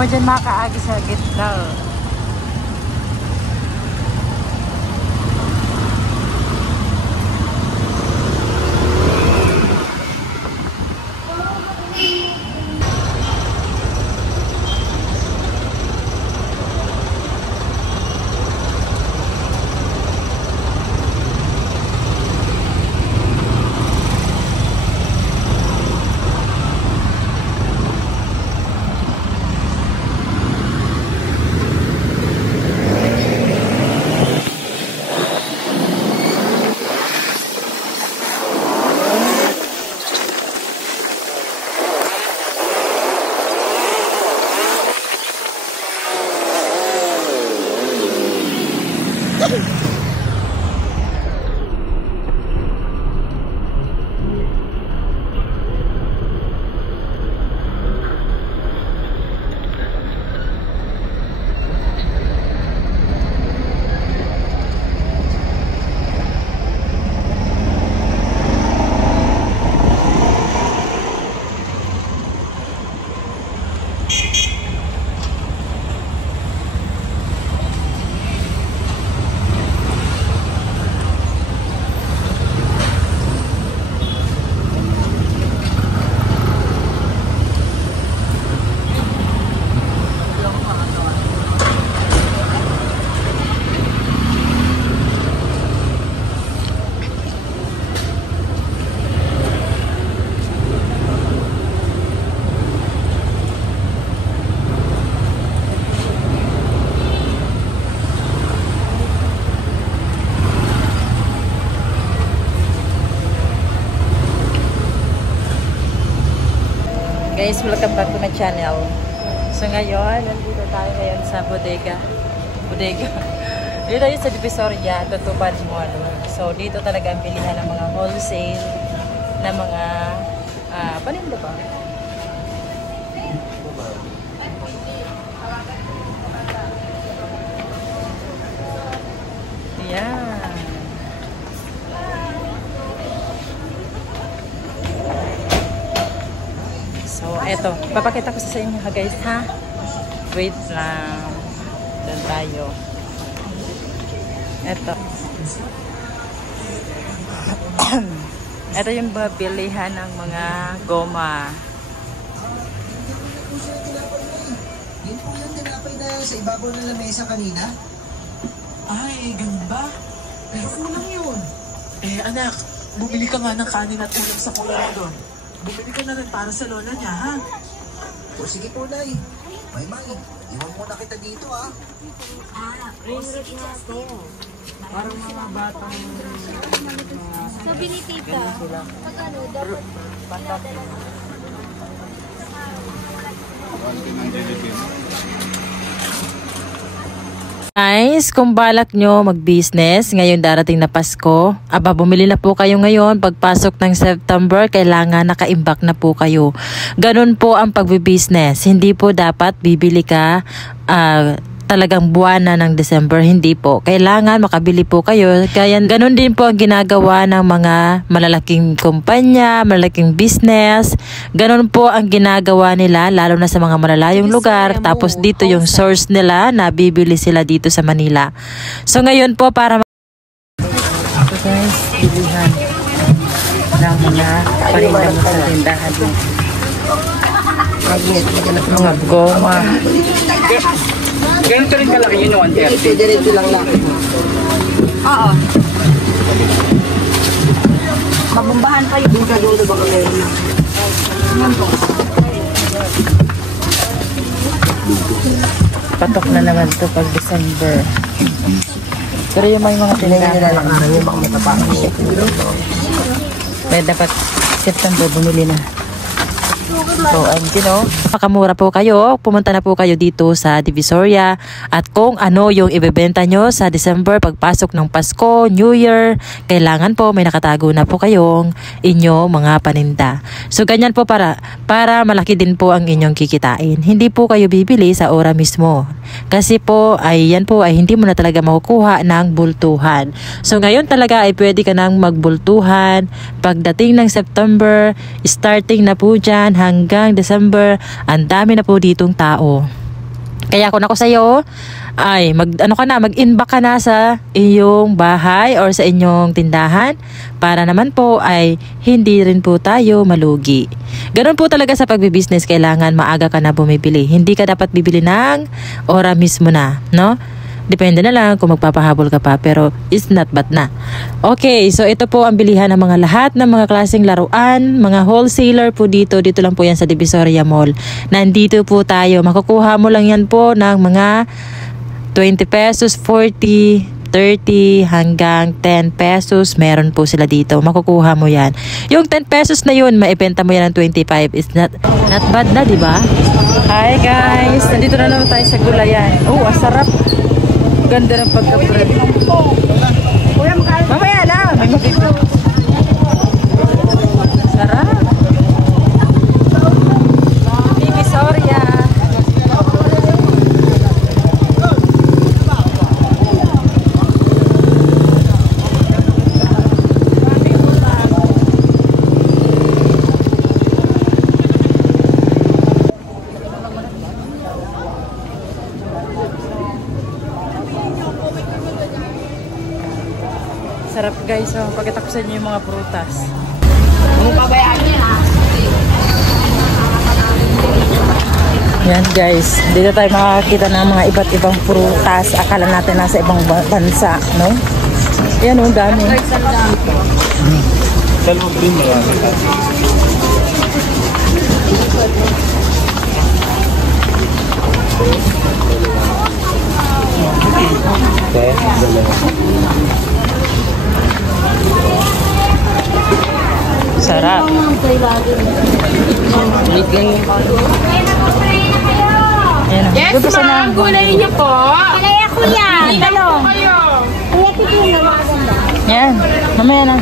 mo dyan makaagi sa gitna. Guys, welcome back to my channel. So ngayon, nandito tayo ngayon sa bodega. Dito tayo sa Divisoria, Tutuban Mall. So dito talaga ang bilihan ng mga wholesale na mga paninda ba? Yeah. So, eto. Papakita ko sa inyo ha guys ha. Wait lang. Doon tayo. Eto. Eto yung bilihan ng mga goma. Yun po yung tinapay na sa ibabaw ng lamesa kanina? Ay, ganun ba? Pero kulang yun. Anak, bumili ka nga ng kanin at ulam sa kuya mo doon. Bumili ka na rin para sa lola niya, ha? O sige po, Nay. May, iwan muna kita dito, ha? Favorite nga to. Parang mga batang Sabi ni tita, pag ano, dapat pinadala na. Guys, kung balak nyo mag-business ngayon darating na Pasko, bumili na po kayo ngayon. Pagpasok ng September, kailangan nakaimbak na po kayo. Ganun po ang pagbi-business. Hindi po dapat bibili ka talagang buwan na ng December. Hindi po. Kailangan makabili po kayo. Kaya ganun din po ang ginagawa ng mga malalaking kumpanya, malalaking business. Ganun po ang ginagawa nila, lalo na sa mga malalayong lugar. Tapos dito yung source nila na bibili sila dito sa Manila. So ngayon po para ito guys, bilihan ng mga paninda mo sa tindahan mo. Mga goma. Ganito rin kalaki yun yung 130. Diretso lang lang. Oo. Mabumbahan pa yun. Doon ka doon ba kami? Patok na naman to pag December. Pero yung may mga tindahan Nilalakaran yung baka matapakan siya. may dapat September bumili na. So, makamura po kayo. Pumunta na po kayo dito sa Divisoria. At kung ano yung ibebenta nyo sa December, pagpasok ng Pasko, New Year, kailangan po may nakatago na po kayong inyo mga paninda. So, ganyan po para malaki din po ang inyong kikitain. Hindi po kayo bibili sa ora mismo. Kasi po, yan po ay hindi mo na talaga makukuha ng bultuhan. So, ngayon talaga ay pwede ka nang magbultuhan. Pagdating ng September, starting na po dyan hanggang December, ang dami na po ditong tao. Kaya kung ako sa'yo, ay mag-inbox ka na sa iyong bahay or sa inyong tindahan para naman po ay hindi rin po tayo malugi. Ganun po talaga sa pagbibusiness, kailangan maaga ka na bumibili. Hindi ka dapat bibili ng ora mismo na, no? Depende na lang kung magpapahabol ka pa, pero it's not bad na. Okay, so ito po ang bilihan ng mga lahat ng mga klaseng laruan, mga wholesaler po dito. Dito lang po yan sa Divisoria Mall. Nandito po tayo. Makukuha mo lang yan po ng mga 20 pesos, 40, 30 hanggang 10 pesos. Meron po sila dito. Makukuha mo yan. Yung 10 pesos na yun, maibenta mo yan ng 25. It's not bad na, di ba? Hi guys! Nandito na naman tayo sa gulayan. Oh, asarap. Ganda ng pagka-bread. Mamaya na. May mabibig. Sarap. Divisoria. Sarap guys, so pagkita ko sa inyo yung mga prutas. Yan guys, dito tayo makakita ng mga iba't ibang prutas. Akala natin nasa ibang bansa, no? Yan o, dami. Dalawang green mo yan. Sarap. Yes, ma'am. Gulay niyo po. Kaya kuya, talong. Kayo. Kuya, titignan na maganda. Yan, mamaya na.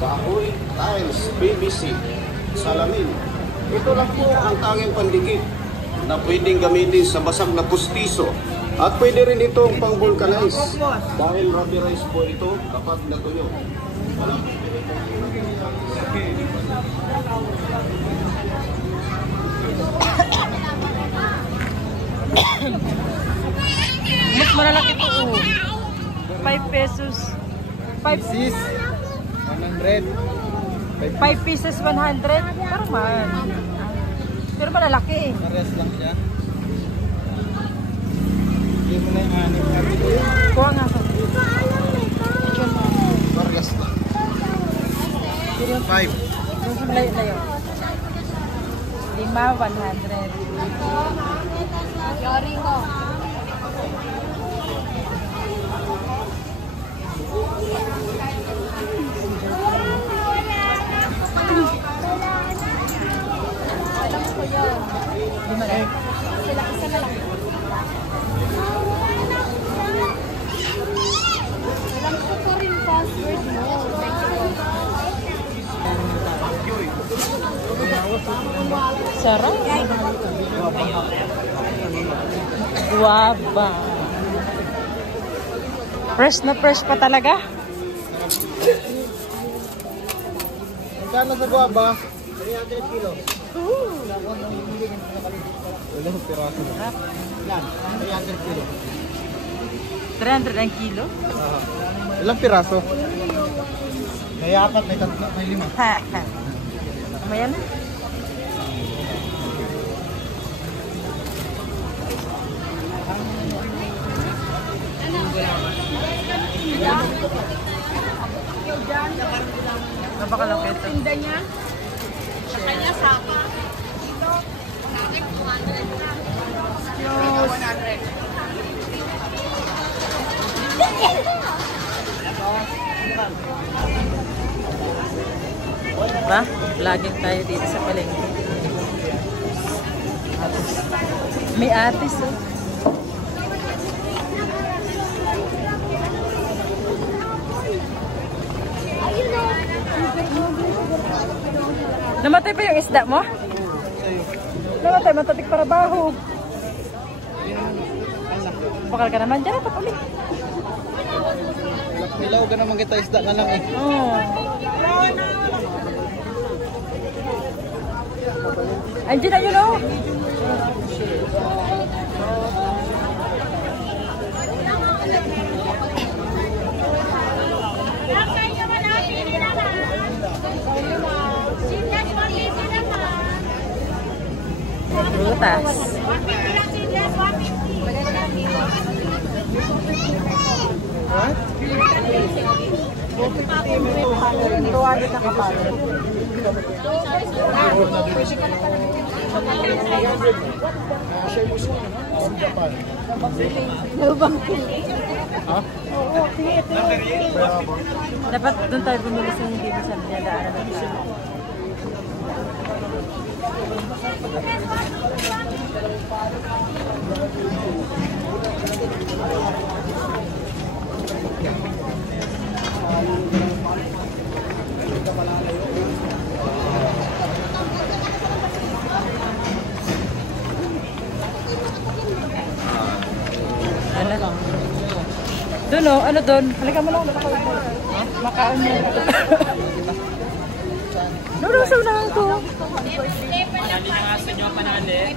Bahoy, tiles, PVC, salamin. Ito lang po ang tanging pandikit na pwedeng gamitin sa basag na pustiso at pwede rin itong pang-vulcanize dahil rubberized po ito kapag natuyo. Mas malalaki po. 5 pesos. 5 Sis, 100. 5 pieces 100. Parang mahal. Pero malalaki. Pares lang siya. Hindi mo na yung anim. Kuha nga ako. Pargas lang. 5. Layo. 5, 100. Yori ko. Sila isa na lang. Alam ko rin password mo. Sarap. Guava. Fresh na fresh pa talaga. Magkano sa guava? 300 kilo. Ilang piraso na? Yan, 300 kilo. 300 ang kilo? Ilang piraso? May 4, may 3, may 5. Mamaya na. Napakalaki ito. Tinda niya. Sa kanya, sapa. Dito, natin 200. Diba? Vlogging tayo dito sa palengke. May artist oh. Namatay pa yung isda mo? Namatay, matatik para baho. Bakal ka naman dyan, tapuli. Ilaw ka naman kita isda na lang eh. Oh. Andiyan na yun oh. Prutas. Dapat doon tayo bumili sa hindi mo sabi niya daanan natin. Doon o, ano doon? Halika mo lang, makaon mo. Doon sa unahan ko. Panali na nga sa inyo, panali.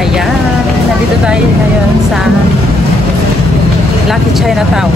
Ayan, nandito tayo ngayon sa Lucky Chinatown.